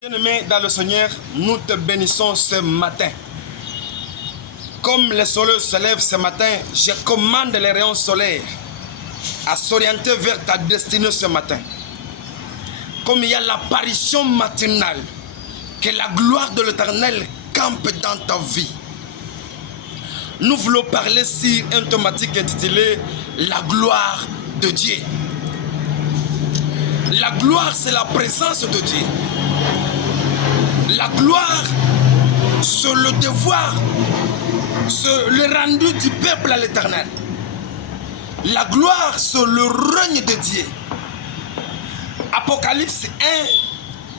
Bien-aimé dans le Seigneur, nous te bénissons ce matin. Comme le soleil se lève ce matin, je commande les rayons solaires à s'orienter vers ta destinée ce matin. Comme il y a l'apparition matinale, que la gloire de l'Éternel campe dans ta vie. Nous voulons parler sur une thématique intitulée « La gloire de Dieu ». La gloire, c'est la présence de Dieu. La gloire, c'est le devoir, c'est le rendu du peuple à l'Éternel. La gloire, c'est le règne de Dieu. Apocalypse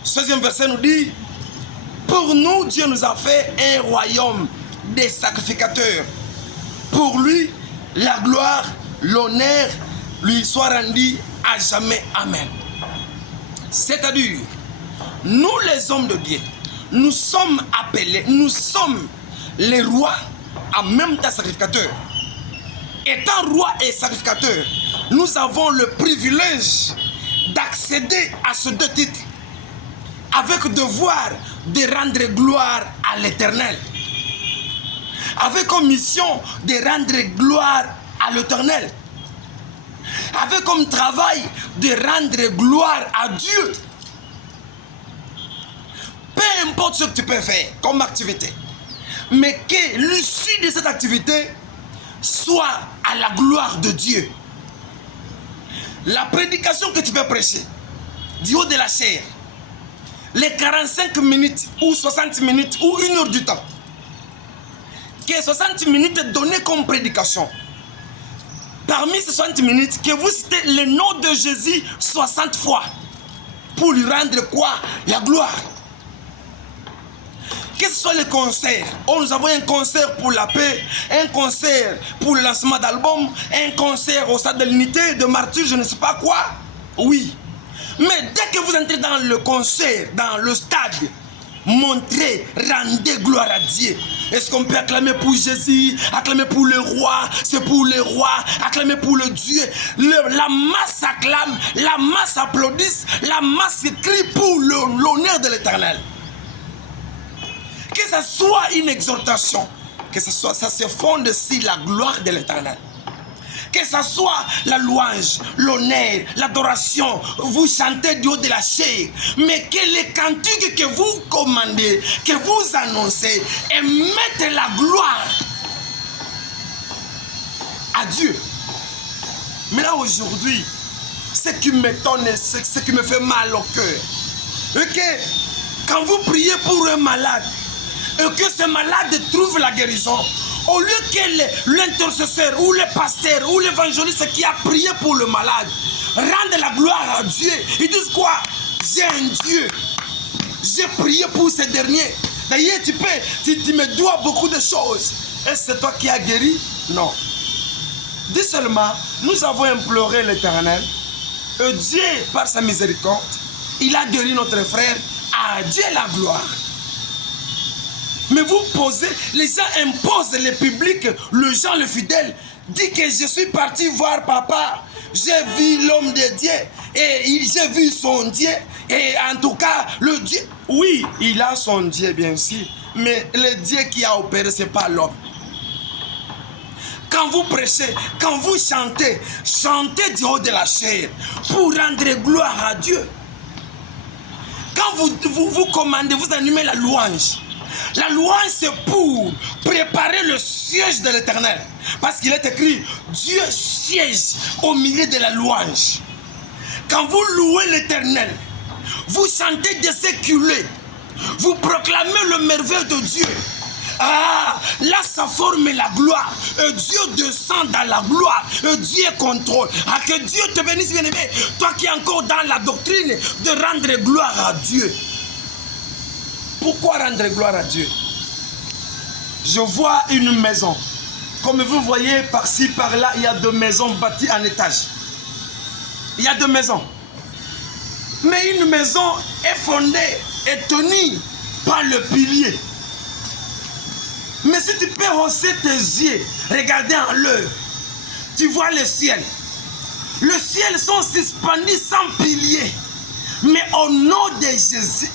1, 16e verset nous dit: pour nous, Dieu nous a fait un royaume des sacrificateurs. Pour lui, la gloire, l'honneur lui soit rendu à jamais. Amen. C'est-à-dire, nous les hommes de Dieu, nous sommes appelés, nous sommes les rois en même temps sacrificateurs. Étant roi et sacrificateur, nous avons le privilège d'accéder à ces deux titres avec le devoir de rendre gloire à l'Éternel. Avec comme mission de rendre gloire à l'Éternel. Avec comme travail de rendre gloire à Dieu. Peu importe ce que tu peux faire comme activité, mais que l'issue de cette activité soit à la gloire de Dieu. La prédication que tu peux prêcher du haut de la chair, les 45 minutes ou 60 minutes ou 1 heure du temps, que 60 minutes données comme prédication. Parmi ces 60 minutes, que vous citez le nom de Jésus 60 fois pour lui rendre quoi? La gloire. Que ce soit les concerts, oh, nous avons un concert pour la paix, un concert pour le lancement d'album, un concert au stade de l'unité, de martyrs, je ne sais pas quoi. Oui. Mais dès que vous entrez dans le concert, dans le stade, montrez, rendez gloire à Dieu. Est-ce qu'on peut acclamer pour Jésus, acclamer pour le roi, c'est pour le roi, acclamer pour le Dieu. La masse acclame, la masse applaudisse, la masse crie pour l'honneur de l'Éternel. Que ce soit une exhortation, que ça se fonde sur la gloire de l'Éternel. Que ce soit la louange, l'honneur, l'adoration, vous chantez du haut de la chair, mais que les cantiques que vous commandez, que vous annoncez, et mettez la gloire à Dieu. Mais là aujourd'hui, ce qui m'étonne, ce qui me fait mal au cœur, c'est que quand vous priez pour un malade, et que ce malade trouve la guérison, au lieu que l'intercesseur ou le pasteur ou l'évangéliste qui a prié pour le malade rende la gloire à Dieu, ils disent quoi? J'ai un Dieu, j'ai prié pour ce dernier. D'ailleurs, tu me dois beaucoup de choses. Est-ce que c'est toi qui as guéri? Non. Dis seulement, nous avons imploré l'Éternel, et Dieu, par sa miséricorde, il a guéri notre frère. À Dieu la gloire. Mais vous posez, les gens imposent le public, le gens, le fidèle, dit que je suis parti voir papa, j'ai vu l'homme de Dieu, et j'ai vu son Dieu, et en tout cas, le Dieu, oui, il a son Dieu bien sûr, mais le Dieu qui a opéré, ce n'est pas l'homme. Quand vous prêchez, quand vous chantez, chantez du haut de la chair, pour rendre gloire à Dieu. Quand vous commandez, vous animez la louange. La louange, c'est pour préparer le siège de l'Éternel. Parce qu'il est écrit, Dieu siège au milieu de la louange. Quand vous louez l'Éternel, vous chantez des séculés, vous proclamez le merveille de Dieu. Ah, là ça forme la gloire. Dieu descend dans la gloire. Dieu contrôle. Ah, que Dieu te bénisse, bien-aimé. Toi qui es encore dans la doctrine de rendre gloire à Dieu. Pourquoi rendre gloire à Dieu? Je vois une maison. Comme vous voyez, par-ci, par-là, il y a 2 maisons bâties en étage. Il y a 2 maisons. Mais une maison est fondée et tenue par le pilier. Mais si tu peux hausser tes yeux, regarder en l'heure, tu vois le ciel. Le ciel sont suspendus sans pilier. Mais au nom de Jésus,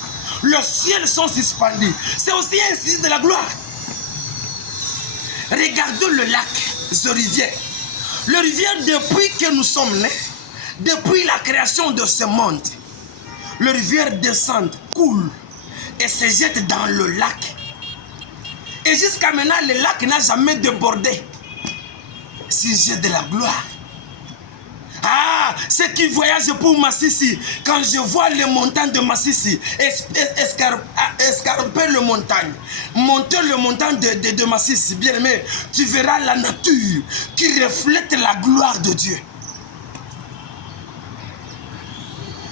Le ciel sont suspendus. C'est aussi un signe de la gloire. Regardez le lac, ce rivière. Le rivière, depuis que nous sommes nés, depuis la création de ce monde, le rivière descend, coule et se jette dans le lac. Et jusqu'à maintenant, le lac n'a jamais débordé. Sujet de la gloire. Ah, ceux qui voyagent pour Massissi, quand je vois les montagnes de Massissi, escarper le montagne, monter le montagne de Massissi, bien aimé, tu verras la nature qui reflète la gloire de Dieu.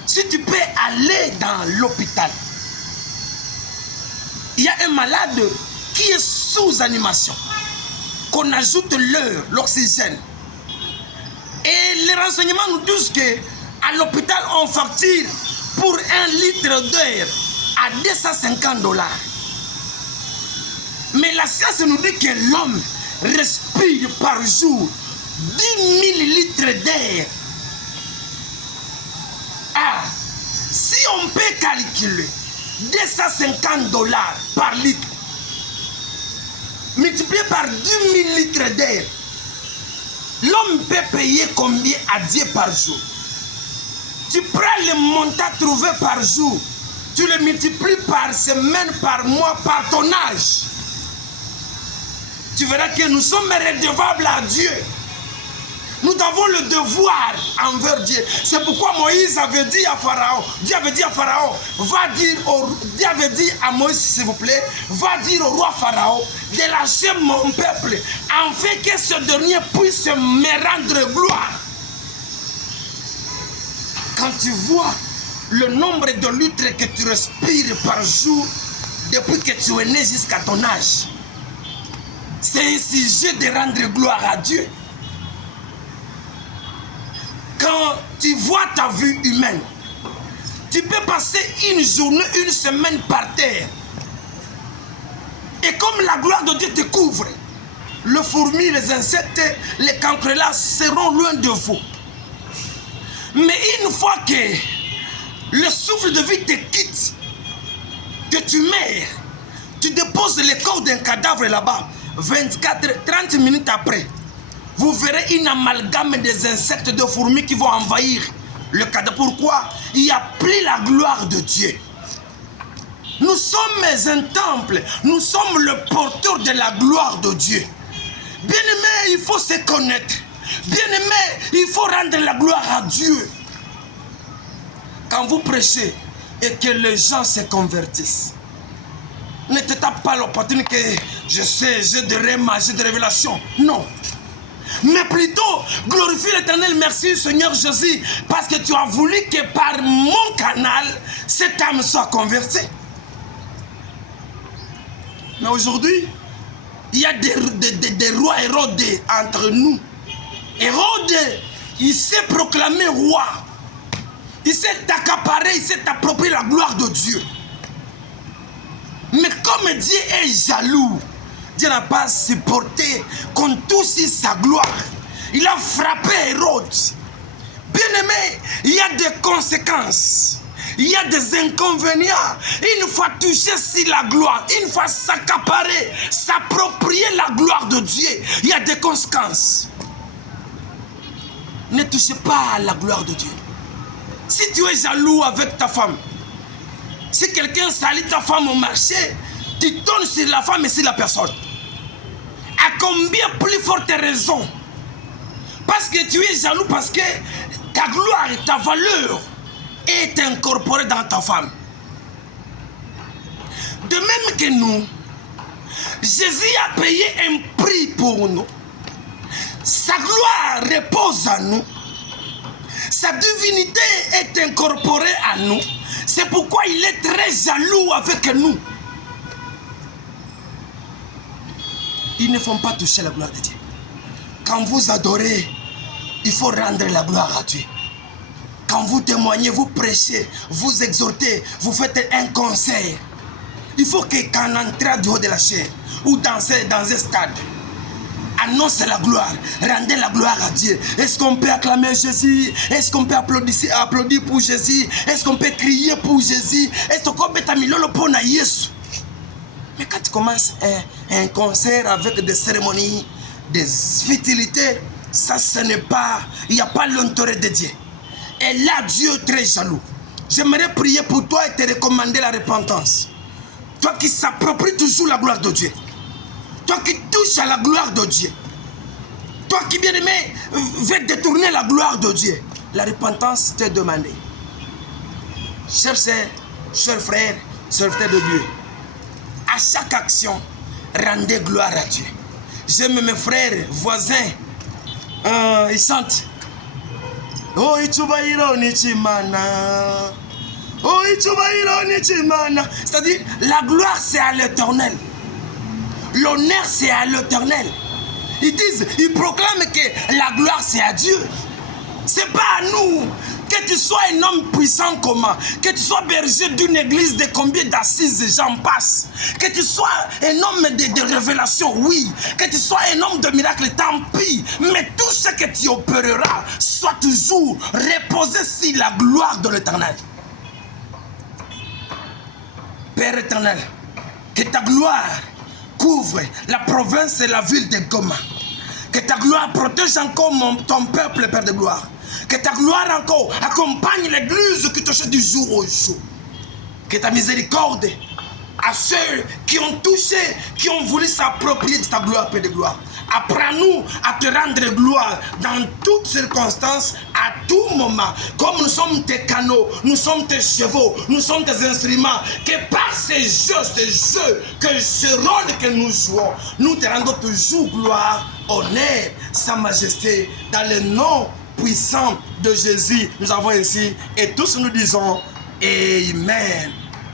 Si tu peux aller dans l'hôpital, il y a un malade qui est sous animation, qu'on ajoute l'heure, l'oxygène. Et les renseignements nous disent qu'à l'hôpital, on facture pour 1 litre d'air à $250. Mais la science nous dit que l'homme respire par jour 10 000 litres d'air. Ah, si on peut calculer $250 par litre, multiplié par 10 000 litres d'air, l'homme peut payer combien à Dieu par jour? Tu prends le montant trouvé par jour, tu le multiplies par semaine, par mois, par ton âge. Tu verras que nous sommes redevables à Dieu. Nous avons le devoir envers Dieu. C'est pourquoi Moïse avait dit à Pharaon, Dieu avait dit à Pharaon, Dieu avait dit à Moïse, s'il vous plaît, va dire au roi Pharaon de lâcher mon peuple, afin que ce dernier puisse me rendre gloire. Quand tu vois le nombre de litres que tu respires par jour, depuis que tu es né jusqu'à ton âge, c'est un sujet de rendre gloire à Dieu. Quand tu vois ta vie humaine, tu peux passer une journée, une semaine par terre. Et comme la gloire de Dieu te couvre, les fourmis, les insectes, les cancrelats seront loin de vous. Mais une fois que le souffle de vie te quitte, que tu meurs, tu déposes le corps d'un cadavre là-bas, 24-30 minutes après, vous verrez une amalgame des insectes, de fourmis qui vont envahir le cadavre. Pourquoi? Il n'y a plus la gloire de Dieu. Nous sommes un temple, nous sommes le porteur de la gloire de Dieu. Bien-aimé, il faut se connaître. Bien-aimé, il faut rendre la gloire à Dieu. Quand vous prêchez et que les gens se convertissent, ne te tape pas l'opportunité que je sais, j'ai de rêves, j'ai de révélations. Non. Mais plutôt, glorifie l'Éternel, merci Seigneur Jésus, parce que tu as voulu que par mon canal, cette âme soit convertie. Mais aujourd'hui, il y a des rois Hérode entre nous. Hérode, il s'est proclamé roi. Il s'est accaparé, il s'est approprié la gloire de Dieu. Mais comme Dieu est jaloux, Dieu n'a pas supporté qu'on touche sa gloire. Il a frappé Hérode. Bien-aimé, il y a des conséquences. Il y a des inconvénients. Une fois touché sur la gloire, une fois s'accaparer, s'approprier la gloire de Dieu, il y a des conséquences. Ne touchez pas à la gloire de Dieu. Si tu es jaloux avec ta femme, si quelqu'un salit ta femme au marché, tu tournes sur la femme et sur la personne. À combien plus forte raison? Parce que tu es jaloux, parce que ta gloire et ta valeur est incorporée dans ta femme. De même que nous, Jésus a payé un prix pour nous. Sa gloire repose en nous. Sa divinité est incorporée à nous. C'est pourquoi il est très jaloux avec nous. Ils ne font pas toucher la gloire de Dieu. Quand vous adorez, il faut rendre la gloire à Dieu. Quand vous témoignez, vous prêchez, vous exhortez, vous faites un concert, il faut que quand on entre du haut de la chair ou dans un stade, annonce la gloire. Rendez la gloire à Dieu. Est-ce qu'on peut acclamer Jésus? Est-ce qu'on peut applaudir pour Jésus? Est-ce qu'on peut crier pour Jésus? Est-ce qu'on peut t'améliorer pour Jésus? Mais quand tu commences un concert avec des cérémonies, des futilités, ça ce n'est pas, il n'y a pas l'intérêt de Dieu. Et là, Dieu est très jaloux. J'aimerais prier pour toi et te recommander la repentance. Toi qui s'approprie toujours la gloire de Dieu. Toi qui touches à la gloire de Dieu. Toi qui, bien aimé, veux détourner la gloire de Dieu. La repentance t'est demandée. Chers sœurs, chers frères, serviteurs de Dieu, à chaque action, rendez gloire à Dieu. J'aime mes frères, voisins, ils chantent. Oh, Ichubairo Nichimana. Oh, Ichubairo Nichimana. C'est-à-dire, la gloire c'est à l'Éternel. L'honneur c'est à l'Éternel. Ils disent, ils proclament que la gloire c'est à Dieu. C'est pas à nous. Que tu sois un homme puissant comment, que tu sois berger d'une église de combien d'assises j'en passe, que tu sois un homme de révélation, oui, que tu sois un homme de miracle, tant pis, mais tout ce que tu opéreras soit toujours reposé sur la gloire de l'Éternel. Père éternel, que ta gloire couvre la province et la ville de Goma. Que ta gloire protège encore ton peuple, Père de gloire. Que ta gloire encore accompagne l'église qui te cherche du jour au jour. Que ta miséricorde à ceux qui ont touché, qui ont voulu s'approprier de ta gloire, Père de gloire. Apprends-nous à te rendre gloire dans toutes circonstances, à tout moment. Comme nous sommes tes canaux, nous sommes tes chevaux, nous sommes tes instruments. Que par ces jeux, que ce rôle que nous jouons, nous te rendons toujours gloire, honneur, sa majesté, dans le nom puissant de Jésus. Nous avons ici, et tous nous disons Amen.